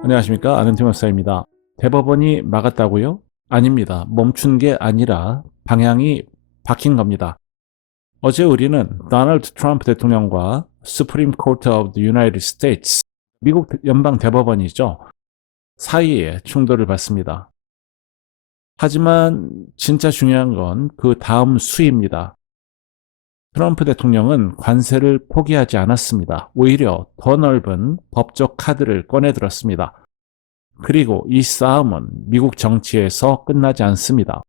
안녕하십니까, 아는팀 목사입니다. 대법원이 막았다고요? 아닙니다. 멈춘 게 아니라 방향이 바뀐 겁니다. 어제 우리는 도널드 트럼프 대통령과 Supreme Court of the United States, 미국 연방 대법원이죠, 사이에 충돌을 봤습니다. 하지만 진짜 중요한 건 그 다음 수입니다. 트럼프 대통령은 관세를 포기하지 않았습니다. 오히려 더 넓은 법적 카드를 꺼내들었습니다. 그리고 이 싸움은 미국 정치에서 끝나지 않습니다.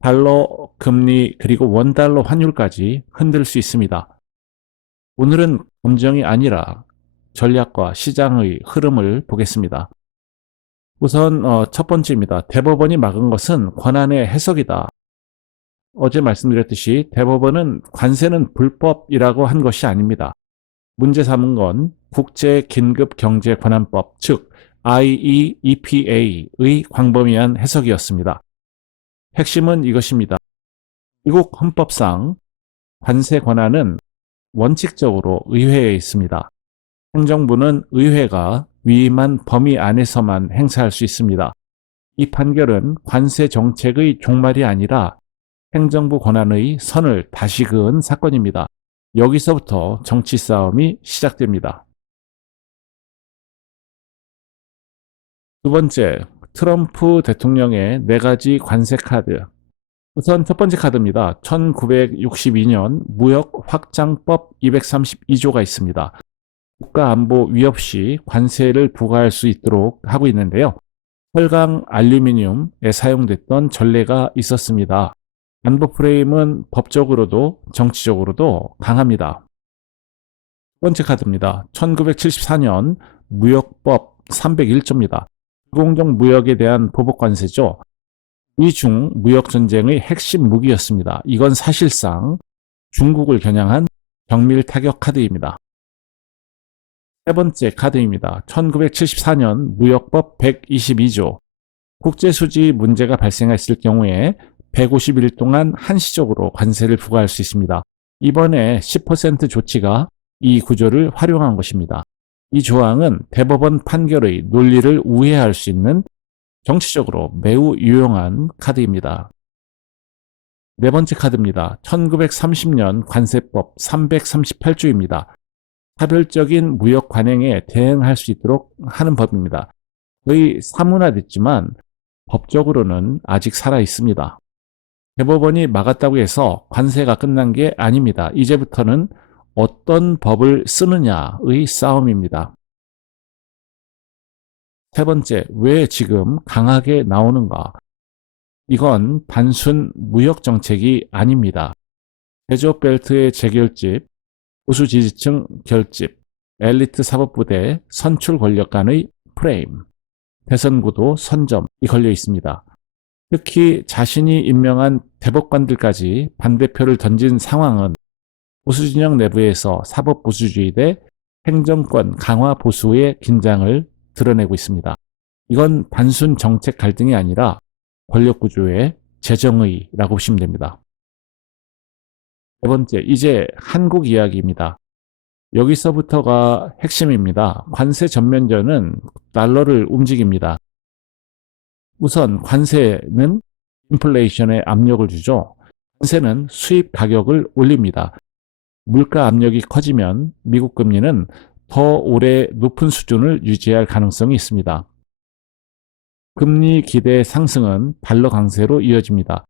달러, 금리, 그리고 원달러 환율까지 흔들 수 있습니다. 오늘은 감정이 아니라 전략과 시장의 흐름을 보겠습니다. 우선 첫 번째입니다. 대법원이 막은 것은 권한의 해석이다. 어제 말씀드렸듯이 대법원은 관세는 불법이라고 한 것이 아닙니다. 문제 삼은 건 국제긴급경제권한법, 즉 IEEPA의 광범위한 해석이었습니다. 핵심은 이것입니다. 미국 헌법상 관세 권한은 원칙적으로 의회에 있습니다. 행정부는 의회가 위임한 범위 안에서만 행사할 수 있습니다. 이 판결은 관세 정책의 종말이 아니라 행정부 권한의 선을 다시 그은 사건입니다. 여기서부터 정치 싸움이 시작됩니다. 두 번째, 트럼프 대통령의 4가지 관세 카드. 우선 첫 번째 카드입니다. 1962년 무역 확장법 232조가 있습니다. 국가안보 위협 시 관세를 부과할 수 있도록 하고 있는데요. 철강, 알루미늄에 사용됐던 전례가 있었습니다. 안보 프레임은 법적으로도 정치적으로도 강합니다. 두 번째 카드입니다. 1974년 무역법 301조입니다. 불공정 무역에 대한 보복 관세죠. 미중 무역 전쟁의 핵심 무기였습니다. 이건 사실상 중국을 겨냥한 정밀 타격 카드입니다. 세 번째 카드입니다. 1974년 무역법 122조. 국제수지 문제가 발생했을 경우에 150일 동안 한시적으로 관세를 부과할 수 있습니다. 이번에 10% 조치가 이 구조를 활용한 것입니다. 이 조항은 대법원 판결의 논리를 우회할 수 있는 정치적으로 매우 유용한 카드입니다. 네 번째 카드입니다. 1930년 관세법 338조입니다. 차별적인 무역 관행에 대응할 수 있도록 하는 법입니다. 거의 사문화됐지만 법적으로는 아직 살아 있습니다. 대법원이 막았다고 해서 관세가 끝난 게 아닙니다. 이제부터는 어떤 법을 쓰느냐의 싸움입니다. 세 번째, 왜 지금 강하게 나오는가? 이건 단순 무역 정책이 아닙니다. 제조벨트의 재결집, 보수 지지층 결집, 엘리트 사법부대 선출 권력 간의 프레임, 대선 구도 선점이 걸려 있습니다. 특히 자신이 임명한 대법관들까지 반대표를 던진 상황은 보수 진영 내부에서 사법 보수주의 대 행정권 강화 보수의 긴장을 드러내고 있습니다. 이건 단순 정책 갈등이 아니라 권력 구조의 재정의라고 보시면 됩니다. 네 번째, 이제 한국 이야기입니다. 여기서부터가 핵심입니다. 관세 전면전은 달러를 움직입니다. 우선 관세는 인플레이션에 압력을 주죠. 관세는 수입 가격을 올립니다. 물가 압력이 커지면 미국 금리는 더 오래 높은 수준을 유지할 가능성이 있습니다. 금리 기대 상승은 달러 강세로 이어집니다.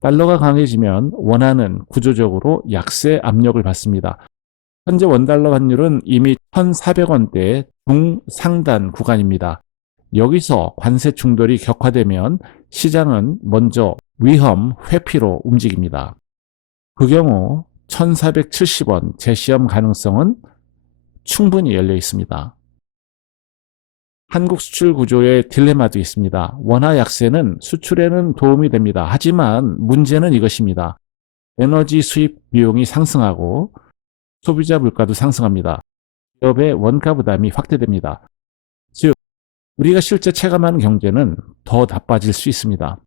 달러가 강해지면 원화는 구조적으로 약세 압력을 받습니다. 현재 원달러 환율은 이미 1,400원대 중상단 구간입니다. 여기서 관세 충돌이 격화되면 시장은 먼저 위험 회피로 움직입니다. 그 경우 1,470원 재시험 가능성은 충분히 열려 있습니다. 한국 수출 구조의 딜레마도 있습니다. 원화 약세는 수출에는 도움이 됩니다. 하지만 문제는 이것입니다. 에너지 수입 비용이 상승하고 소비자 물가도 상승합니다. 기업의 원가 부담이 확대됩니다. 즉, 우리가 실제 체감하는 경제는 더 나빠질 수 있습니다.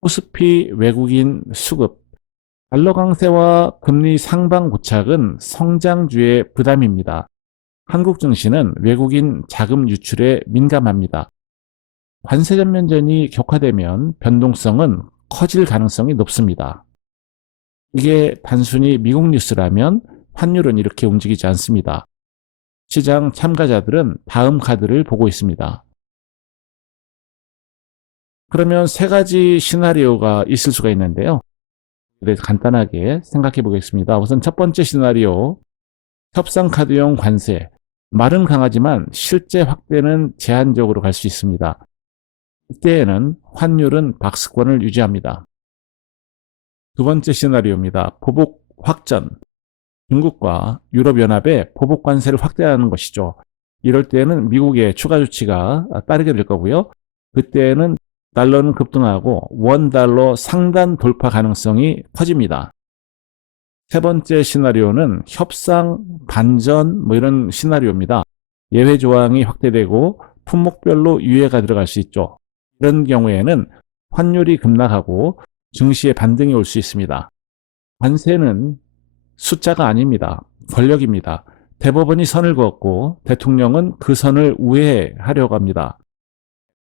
코스피 외국인 수급, 달러 강세와 금리 상방 고착은 성장주의 부담입니다. 한국 증시는 외국인 자금 유출에 민감합니다. 관세 전면전이 격화되면 변동성은 커질 가능성이 높습니다. 이게 단순히 미국 뉴스라면 환율은 이렇게 움직이지 않습니다. 시장 참가자들은 다음 카드를 보고 있습니다. 그러면 세 가지 시나리오가 있을 수가 있는데요. 네, 간단하게 생각해 보겠습니다. 우선 첫 번째 시나리오, 협상카드용 관세. 말은 강하지만 실제 확대는 제한적으로 갈 수 있습니다. 이때에는 환율은 박스권을 유지합니다. 두 번째 시나리오입니다. 보복 확전. 중국과 유럽연합의 보복 관세를 확대하는 것이죠. 이럴 때에는 미국의 추가 조치가 따르게 될 거고요. 그때는 달러는 급등하고 원 달러 상단 돌파 가능성이 커집니다. 세 번째 시나리오는 협상, 반전 뭐 이런 시나리오입니다. 예외 조항이 확대되고 품목별로 유예가 들어갈 수 있죠. 이런 경우에는 환율이 급락하고 증시에 반등이 올 수 있습니다. 관세는 숫자가 아닙니다. 권력입니다. 대법원이 선을 그었고 대통령은 그 선을 우회하려고 합니다.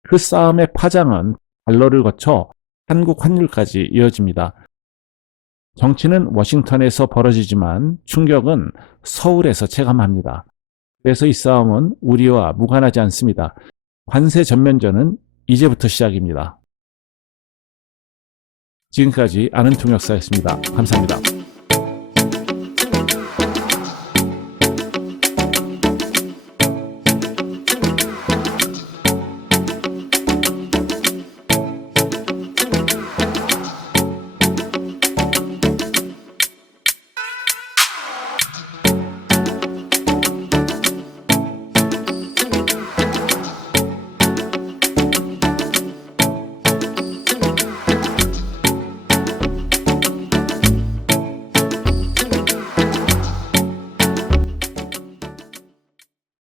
그 싸움의 파장은 달러를 거쳐 한국 환율까지 이어집니다. 정치는 워싱턴에서 벌어지지만 충격은 서울에서 체감합니다. 그래서 이 싸움은 우리와 무관하지 않습니다. 관세 전면전은 이제부터 시작입니다. 지금까지 아는 통역사였습니다. 감사합니다.